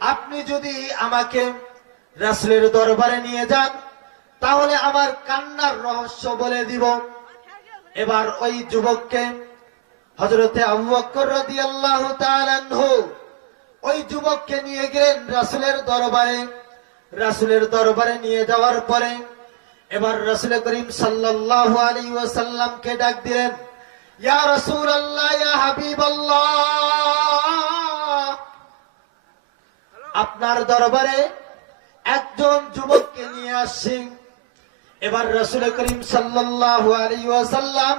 আপনি যদি আমাকে রাসূলের দরবারে নিয়ে যান তাহলে আমার কান্নার রহস্য বলে দিব। এবার ওই যুবককে হযরতে আবু বকর রাদিয়াল্লাহু তাআলা আনহু ওই যুবককে নিয়ে গেলেন রাসূলের দরবারে। রাসূলের দরবারে নিয়ে যাওয়ার পরে এবার রাসূল করিম সাল্লাল্লাহু আলাইহি ওয়াসাল্লামকে ডাক দিলেন, ইয়া রাসূলুল্লাহ, ইয়া হাবিবাল্লাহ, আপনার দরবারে একজন যুবককে নিয়ে আসছি। এবার রাসূল করিম সাল্লাল্লাহু আলাইহি ওয়াসাল্লাম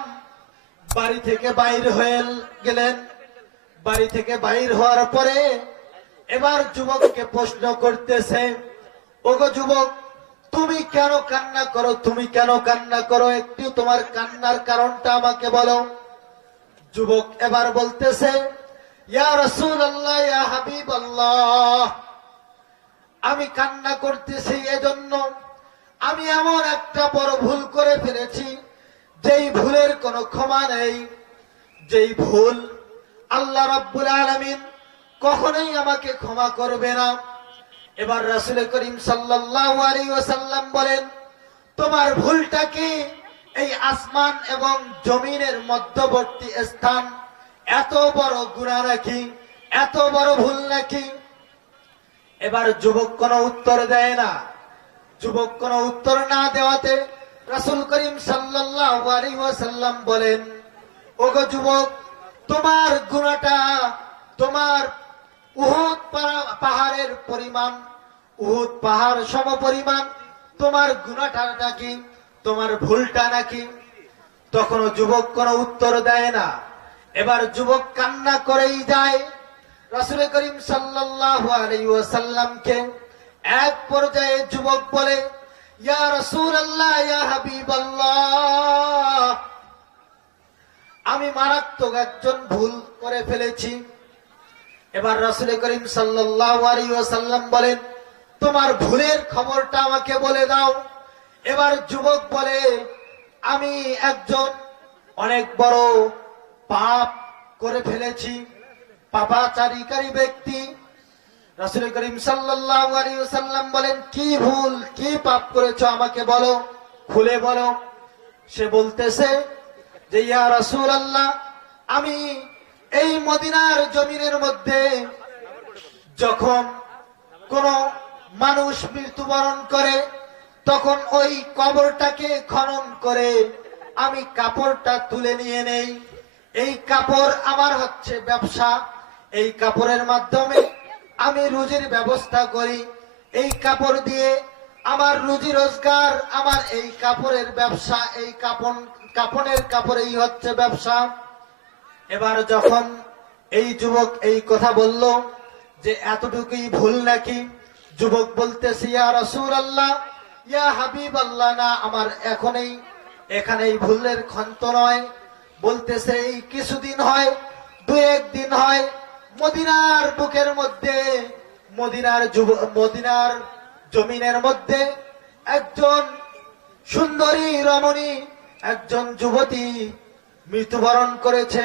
বাড়ি থেকে বাইর হয়ে গেলেন। বাড়ি থেকে বাইর হওয়ার পরে এবার যুবককে প্রশ্ন করতেছে, ওগো যুবক, তুমি কেন কান্না করো? তুমি কেন কান্না করো? একটু তোমার কান্নার কারণটা আমাকে বলো। যুবক এবার বলতেছে, ইয়া রাসূলুল্লাহ, ইয়া হাবিবাল্লাহ, আমি কান্না করতেছি এজন্য আমি এমন একটা বড় ভুল করে ফেলেছি যেই ভুলের কোনো ক্ষমা নেই, যেই ভুল আল্লাহ রাব্বুল আলামিন কখনোই আমাকে ক্ষমা করবে না। এবার রাসূল করিম সাল্লাল্লাহু আলাইহি ওয়াসাল্লাম বলেন, তোমার ভুলটা কি? এই আসমান এবং জমিনের মধ্যবর্তী স্থান এত বড় গুনাহ নাকি? এত বড় ভুল নাকি? এবার যুবক কোনো উত্তর দেয় না। যুবক কোনো উত্তর না দেওয়াতে রাসূল করিম সাল্লাল্লাহু আলাইহি ওয়াসাল্লাম বলেন, ওগো যুবক, তোমার গুনাহটা তোমার উহুদ পাহাড়ের পরিমাণ, উহুদ পাহাড় সমপরিমাণ তোমার গুনাহটা নাকি? তোমার ভুলটা নাকি? তখনও যুবক কোনো উত্তর দেয় না। এবার যুবক কান্না করেই যায়। রাসূল করিম সাল্লাল্লাহু আলাইহি ওয়াসাল্লামকে এক পর্যায়ে যুবক বলে, ইয়া রাসূলুল্লাহ, ইয়া হাবিবাল্লাহ, আমি মারাত্মক একজন ভুল করে ফেলেছি। এবার রাসূল করিম সাল্লাল্লাহু আলাইহি ওয়াসাল্লাম বলেন, তোমার ভুলের খবরটা আমাকে বলে দাও। এবার যুবক বলে, আমি একজন অনেক বড় পাপ করে ফেলেছি, পাপাচারীকারী ব্যক্তি। রাসূল করিম সাল্লাল্লাহু আলাইহি ওয়াসাল্লাম বলেন, কি ভুল, কি পাপ করেছো আমাকে বলো, খুলে বলো। সে বলতেছে যে, ইয়া রাসূলুল্লাহ, আমি এই মদিনার জমিনের মধ্যে যখন কোন মানুষ মৃত্যুবরণ করে তখন ওই কবরটাকে খনন করে আমি কাপড়টা তুলে নিয়ে নেই। এই কাপড় আমার হচ্ছে ব্যবসা। এই কাপড়ের মাধ্যমে আমি রুজির ব্যবস্থা করি। এই কাপড় দিয়ে আমার রুজি রোজগার, আমার এই কাপড়ের ব্যবসা, এই কাপড়ের কাপড়েই হচ্ছে ব্যবসা। এবার যখন এই যুবক এই কথা বলল যে এতটুকুই ভুল নাকি, যুবক বলতেছে, ইয়া রাসূলুল্লাহ, ইয়া হাবিবাল্লাহ, না, আমার এখানেই ভুলের ক্ষন্ত নয়। বলতেছে, এই কিছুদিন হয়, দু একদিন হয়, মদিনার বুকের মধ্যে, মদিনার জমিনের মধ্যে একজন সুন্দরী রমণী, একজন যুবতী মৃত্যুবরণ করেছে।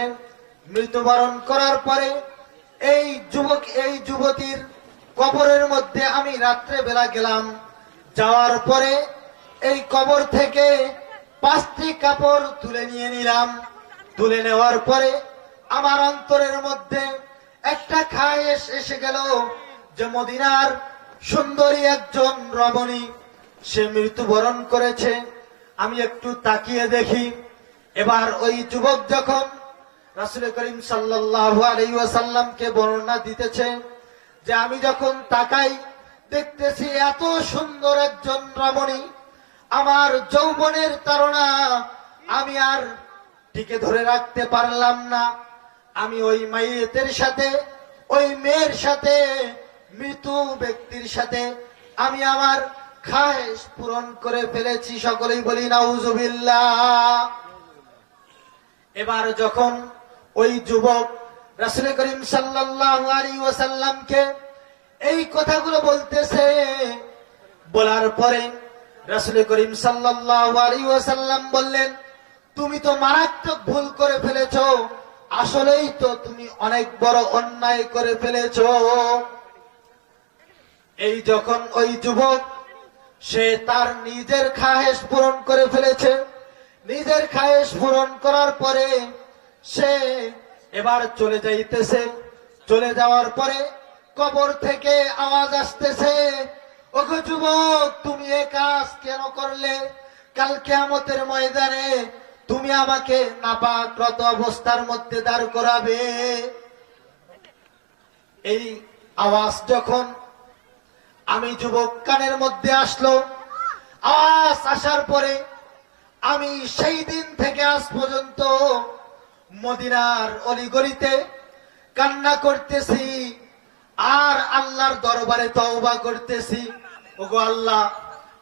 মৃত্যুবরণ করার পরে এই যুবতীর কবরের মধ্যে আমি রাত্রে বেলা গেলাম। যাওয়ার পরে এই কবর থেকে 5টি কাপড় তুলে নিয়ে নিলাম। তুলে নেওয়ার পরে আমার অন্তরের মধ্যে একটা খায়েশ এসে গেল যে মদিনার সুন্দরী একজন রমণী, সে মৃত্যুবরণ করেছে, আমি একটু তাকিয়ে দেখি। এবার ওই যুবক যখন রাসূল করিম সাল্লাল্লাহু আলাইহি ওয়াসাল্লামকে বর্ণনা দিতেছে যে আমি যখন তাকাই দেখতেছি এত সুন্দর একজন রমণী, আমার যৌবনের তাড়না আমি আর টিকে ধরে রাখতে পারলাম না। আমি ওই মাইয়েতের সাথে, ওই মেয়ের সাথে, মৃত ব্যক্তির সাথে আমি আমার খায়েশ পূরণ করে ফেলেছি। সকলেই বলি নাউজুবিল্লাহ। এবার যখন ওই যুবক রাসূল করিম সাল্লাল্লাহু আলাইহি ওয়াসাল্লামকে এই কথাগুলো বলতেছে, বলার পরে রাসূল করিম সাল্লাল্লাহু আলাইহি ওয়াসাল্লাম বললেন, তুমি তো মারাত্মক ভুল করে ফেলেছো, আসলেই তো তুমি অনেক বড় অন্যায় করে ফেলেছো। এই যখন ওই যুবক সে তার নিজের খায়েশ পূরণ করে ফেলেছে, নিজের খায়েশ পূরণ করার পরে সে এবার চলে যাইতেছে। চলে যাওয়ার পরে কবর থেকে আওয়াজ আসতেছে, ওগো যুবক, তুমি এ কাজ কেন করলে? কাল কিয়ামতের ময়দানে তুমি আমাকে নাপাকরত অবস্থার মধ্যে দাঁড় করাবে। এই আওয়াজ যখন আমি যুবক কানের মধ্যে আসলো, আওয়াজ আসার পরে আমি সেই দিন থেকে আজ পর্যন্ত মদিনার অলিগলিতে কান্না করতেছি আর আল্লাহর দরবারে তওবা করতেছি। ওগো আল্লাহ,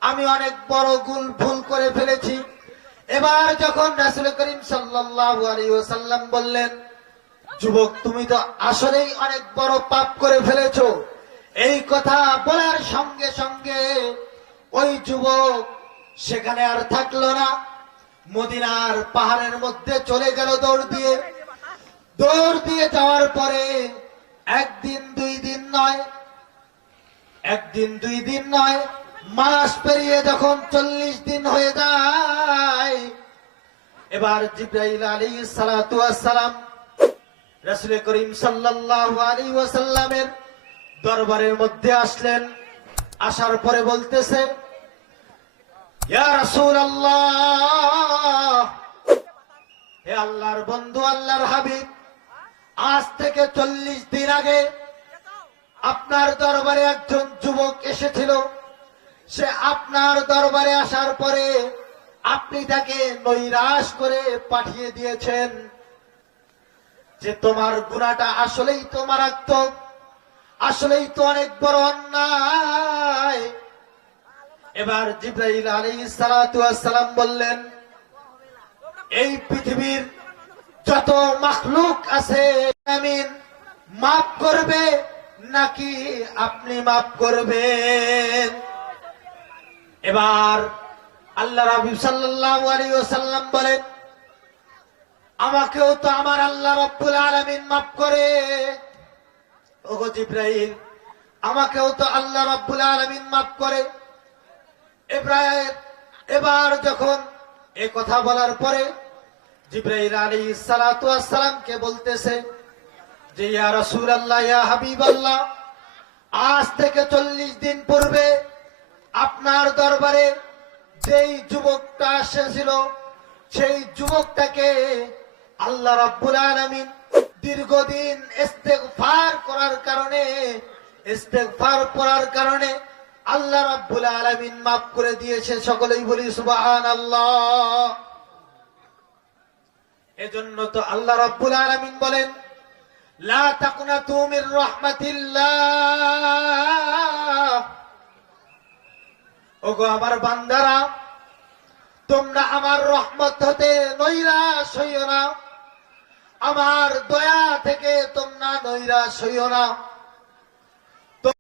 আমি অনেক বড় ভুল করে ফেলেছি। এবার যখন রাসূল করিম সাল্লাল্লাহু আলাইহি ওয়াসাল্লাম বললেন, যুবক, তুমি তো আসলেই অনেক বড় পাপ করে ফেলেছো, এই কথা বলার সঙ্গে সঙ্গে ওই যুবক সেখানে আর থাকলো না, মদিনার পাহাড়ের মধ্যে চলে গেল দৌড় দিয়ে। দৌড় দিয়ে যাওয়ার পরে একদিন দুই দিন নয়, মাস পেরিয়ে যখন 40 দিন হয়ে যায়, এবার জিবরাইল আলাইহিস সালাতু ওয়াস সালাম রাসূল করিম সাল্লাল্লাহু আলাইহি ওয়াসাল্লামের দরবারের মধ্যে আসলেন। আসার পরে বলতেছে, ইয়া রাসূলুল্লাহ, হে আল্লাহর বন্ধু, আল্লাহর হাবিব, আজ থেকে 40 দিন আগে আপনার দরবারে একজন যুবক এসেছিল। সে আপনার দরবারে আসার পরে আপনি তাকে নৈরাশ করে পাঠিয়ে দিয়েছেন যে তোমার গুনাহটা আসলেই তো মারাত্মক, আসলেই তো অনেক বড় অন্যায়। এবার জিবরাইল আলাইহিস সালাতু ওয়াস সালাম বললেন, এই পৃথিবীর যত মাখলুক আছে আমিন মাফ করবে নাকি আপনি মাফ করবেন? এবার আল্লাহ রাব্বি সাল্লাল্লাহু আলাইহি ওয়াসাল্লাম বলেন, আমাকেও তো আমার আল্লাহ রাব্বুল আলামিন মাফ করে। ওগো জিবরাইল, আমাকেও তো আল্লাহ রাব্বুল আলামিন মাফ করে। এবার যখন এই কথা বলার পরে জিবরাইল আলাইহিস সালাতু ওয়াস সালামকে বলতেছে যে, ইয়া রাসূলুল্লাহ, ইয়া হাবিবাল্লাহ, আজ থেকে 40 দিন পূর্বে আপনার দরবারে যেই যুবকটা এসেছিল, সেই যুবকটাকে আল্লাহ রাব্বুল আলামিন দীর্ঘদিন ইস্তেগফার পড়ার কারণে আল্লাহ রাব্বুল আলামিন মাফ করে দিয়েছে। সকলেই বলি সুবহানাল্লাহ। এজন্য তো আল্লাহ রাব্বুল আলামিন বলেন, লা তাকনাতু মির রাহমাতিল্লাহ, ওগো আমার বান্দারা, তোমরা আমার রহমত হতে নৈরাশ হইও না, আমার দয়া থেকে তোমরা নৈরাশ হইও না।